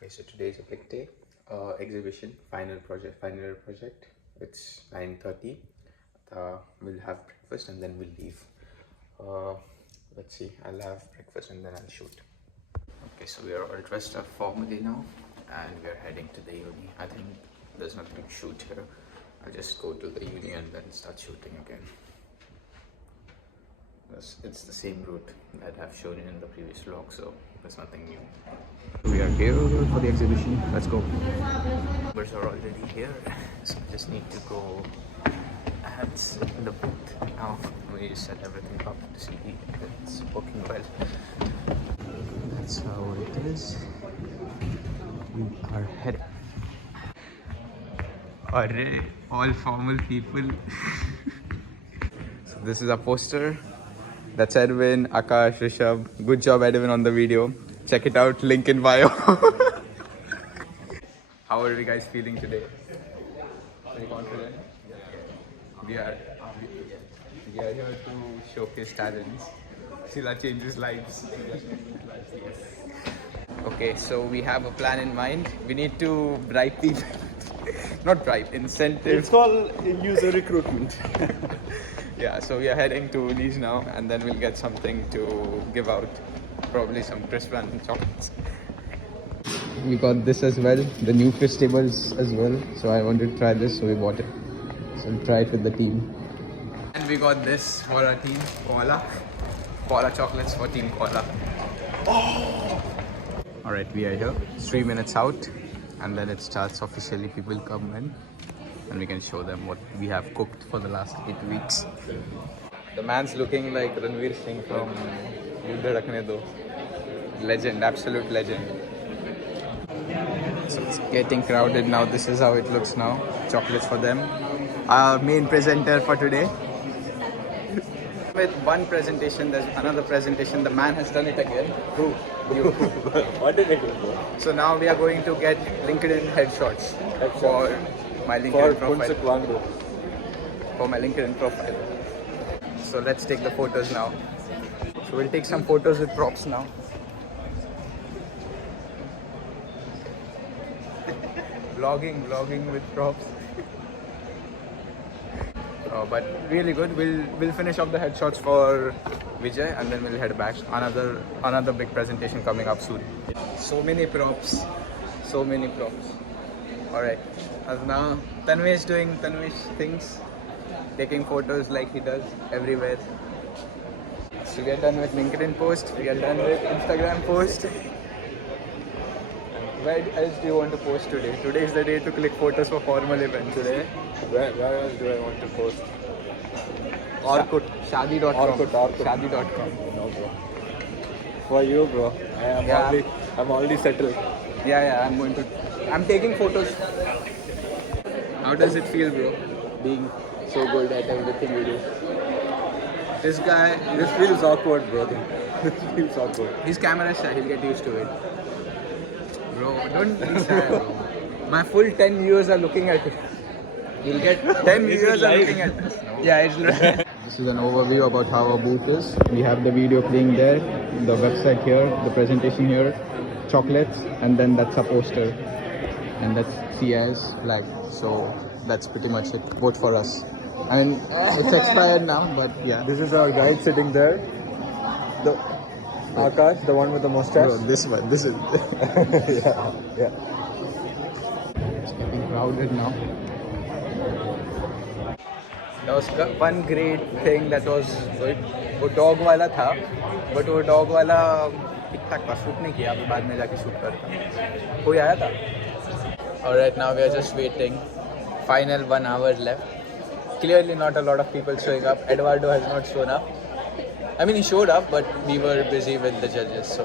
Okay, so today is a big day. Exhibition, final year project. It's 9:30. We'll have breakfast and then we'll leave. Uh, let's see. I'll have breakfast and then I'll shoot. Okay, so we are all dressed up formally now, and we are heading to the uni. I think there's nothing to shoot here. I'll just go to the uni and then start shooting again. It's the same route that I've shown you in the previous vlog, so there's nothing new. We are here for the exhibition. Let's go. Numbers are already here, so I just need to go and sit in the booth. Now we set everything up to see if it's working well. That's how it is. We are heading. Array, all formal people. So this is a poster. That's Edwin, Akash, Rishabh. Good job, Edwin, on the video. Check it out, link in bio. How are you guys feeling today? Very confident? We are here to showcase talents. Sila changes lives. Okay, so we have a plan in mind. We need to bribe people. Not bribe, incentive. It's called user recruitment. Yeah, so we are heading to Leeds now, and then we'll get something to give out. Probably some crisp and chocolates. We got this as well, the new festivals as well. So I wanted to try this, so we bought it. So we'll try it with the team. And we got this for our team, Koala. Koala chocolates for Team Koala. Oh! Alright, we are here. It's 3 minutes out, and then it starts officially. People come in, and we can show them what we have cooked for the last 8 weeks. The man's looking like Ranveer Singh from Yuddha Rakhne Do. Legend, absolute legend. So it's getting crowded now. This is how it looks now. Chocolates for them. Our main presenter for today. With one presentation, there's another presentation. The man has done it again. Who? You. What did I do? So now we are going to get LinkedIn headshots for my LinkedIn profile. For my LinkedIn profile. So let's take the photos now. So we'll take some photos with props now. Vlogging with props. But really good. We'll finish off the headshots for Vijay, and then we'll head back. Another big presentation coming up soon. So many props. Alright. As now Tanvi is doing Tanvish things, taking photos like he does everywhere. So we are done with LinkedIn post, we are done with Instagram post. Where else do you want to post today? Today is the day to click photos for formal events. Today. Where else do I want to post? Orkut. Shadi.com. Orkut. Shadi.com. No, bro. For you, bro. I'm already settled. Yeah, I'm taking photos. How does it feel, bro? Being so good at everything you do. This guy, This feels awkward, brother. This feels awkward. his camera shy, he'll get used to it. Bro, don't be shy, bro. My full 10 viewers are looking at it. You'll get 10 viewers are looking at this. No. Yeah, it's This is an overview about how our booth is. We have the video playing there, the website here, the presentation here, chocolates, and then that's a poster. And that's CIS flag. So that's pretty much it. Vote for us. I mean, it's expired now, but yeah. This is our guide sitting there. The Akash, the one with the mustache. Bro, this is. yeah. It's getting crowded now. There was one great thing that was good. वो dog वाला था, but वो dog वाला ठीक ठाक था, shoot नहीं किया, अभी बाद में जाके शूट करता. कोई आया था? Alright, now we are just waiting. Final 1 hour left. Clearly not a lot of people showing up. Eduardo has not shown up. I mean, he showed up, but we were busy with the judges, so.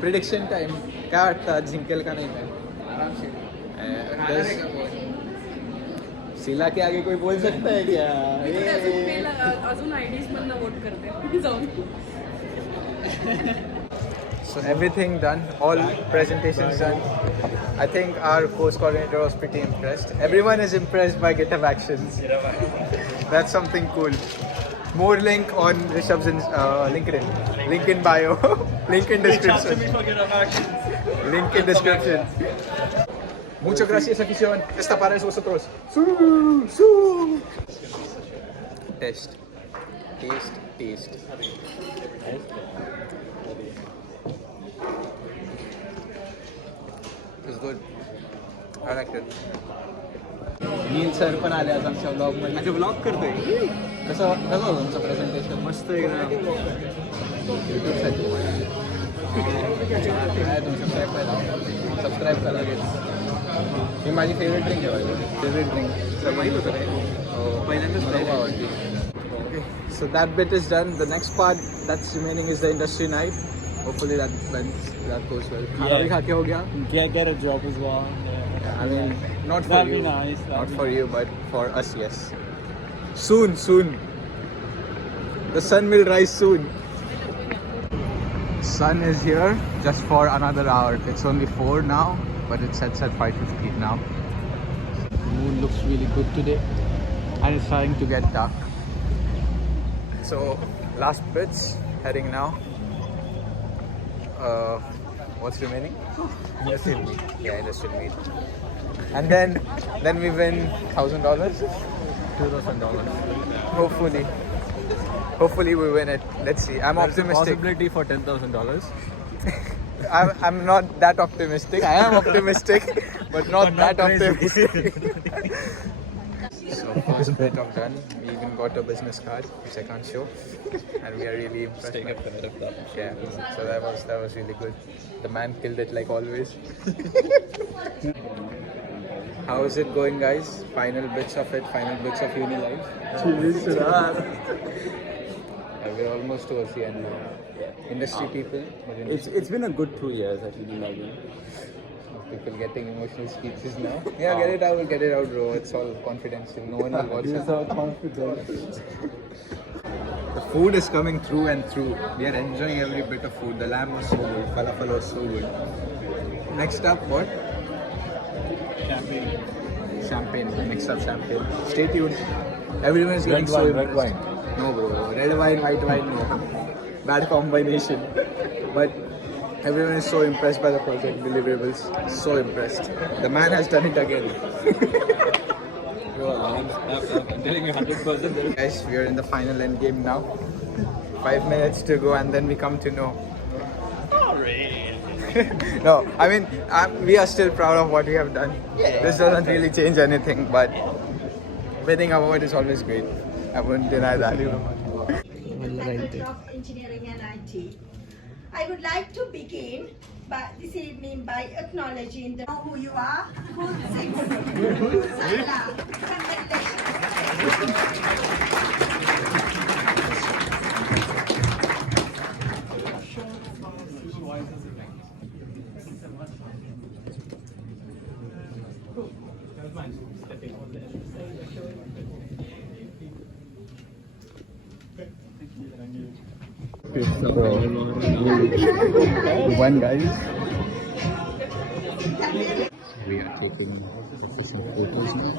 Prediction time. क्या वाटतं जिंकेल का नाही मैं? सिला के आगे कोई बोल सकता है क्या? अजून आयडीज मधनं वोट करते जाऊन. So everything done, all presentations done. I think our course coordinator was pretty impressed. Everyone is impressed by GitHub Actions. That's something cool. More link on Rishabh's LinkedIn. Link in bio. Link in description. For GitHub Actions. Link in description. Muchas gracias, afición. Esta para vosotros. Taste. It's good. I like it. Neel sir पण आले आज आमच्या blog मध्ये. अच्छा blog करतोय. कसं होतं तुमचं प्रेझेंटेशन? मस्त आहे ना. सबस्क्राईब करा. ही माझी फेवरेट ड्रिंक आहे. फेवरेट ड्रिंक माहीत होतं काय? पहिल्यांदाच खूप आवडते. So that bit is done. The next part that's remaining is the industry night. Hopefully that goes well. खाना भी खा के हो गया. Get a job as well. I mean, not for That'd be you. nice, that'd Not be for you, but for us, yes. Soon. The sun will rise soon. Sun is here just for another hour. It's only 4 now, but it sets at 5:50 now. Moon looks really good today, and it's starting to get dark. So, last bits heading now. What's remaining? Industrial meet. Yeah, industrial meet. And then we win $1,000, $2,000. Hopefully we win it. Let's see. I'm optimistic. Possibility for $10,000. I'm not that optimistic. I am optimistic, but not that optimistic. So first bit of done. We even got a business card, which I can't show, and we are really impressed. Take a photo of that. Yeah. So that was really good. The man killed it like always. How is it going, guys? Final bits of it. Final bits of uni life. We're almost towards the end now. Industry people. It's been a good 2 years actually. People getting emotional speeches now. Yeah, get it out, bro. It's all confidential. No one will watch it. so confident. The food is coming through and through. We are enjoying every bit of food. The lamb was so good. Falafel was so good. Next up, what? Champagne. Next up, champagne. Stay tuned. Everyone is getting so impressed. Red wine. No, bro. Red wine, white wine, no. Bad combination. But everyone is so impressed by the project deliverables. So impressed. The man has done it again. I'm telling you 100%. Guys, we are in the final end game now. 5 minutes to go, and then we come to know. No, I mean, we are still proud of what we have done. This doesn't really change anything, but winning a award is always great. I wouldn't deny that. of Engineering and IT. I would like to begin this evening by acknowledging the know who you are. Good six. Saila. One guys. We are taking official photos now.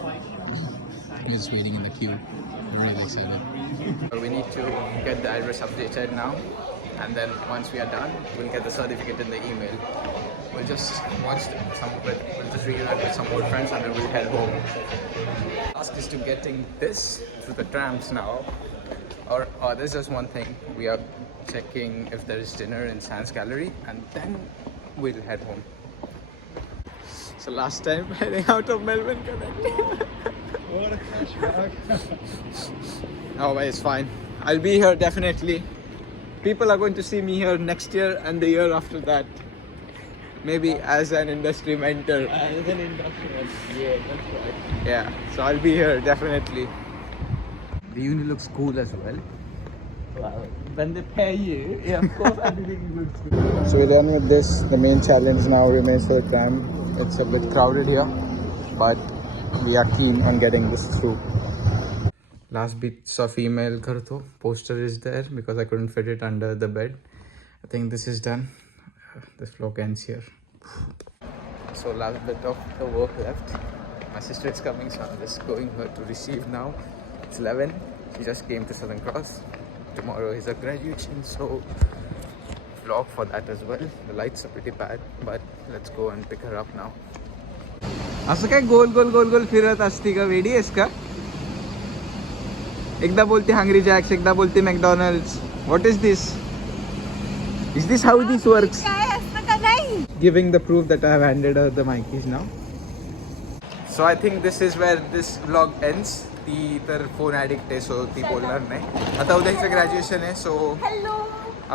We're just waiting in the queue. We're really excited. We need to get the address updated now, and then once we are done, we'll get the certificate in the email. We'll just watch we'll just reunite with some old friends, and then we'll head home. Task is to getting this to the trams now. Or there's just one thing. We are checking if there is dinner in Sands Gallery, and then we'll head home. So last time heading out of Melbourne Connect. What a flashback. Oh, but it's fine. I'll be here definitely. People are going to see me here next year and the year after that. Maybe as an industry mentor. As an industrial. Yeah, that's right. Yeah, so I'll be here definitely. The uni looks cool as well. Well, when they pay you, yeah, of course everything looks good. So we're done with this. The main challenge now remains for the tram. It's a bit crowded here, but we are keen on getting this through. Last bits of email karto. Poster is there because I couldn't fit it under the bed. I think this is done. This vlog ends here. So last bit of the work left. My sister is coming, so I'm just going her to receive now. It's 11. She just came to Southern Cross. Tomorrow is a graduation, so vlog for that as well. The lights are pretty bad, but let's go and pick her up now. असं काय गोल गोल गोल गोल फिरत असती का? वेडी आहेस का? एकदा बोलते हंग्री जॅक्स, एकदा बोलते McDonald's. What is this? Is this how this works? काय असतं का नाही? Giving the proof that I have handed her the Mikeys now. So I think this is where this vlog ends. ती तर phone addict आहे, सो ती बोलणार नाही. आता उद्या हिचं ग्रॅज्युएशन आहे, सो हॅलो.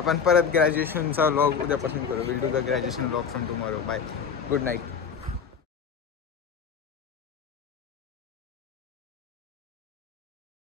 आपण परत ग्रॅज्युएशनचा व्लॉग उद्यापासून करू. Will do the graduation vlog from tomorrow. Bye. Good night.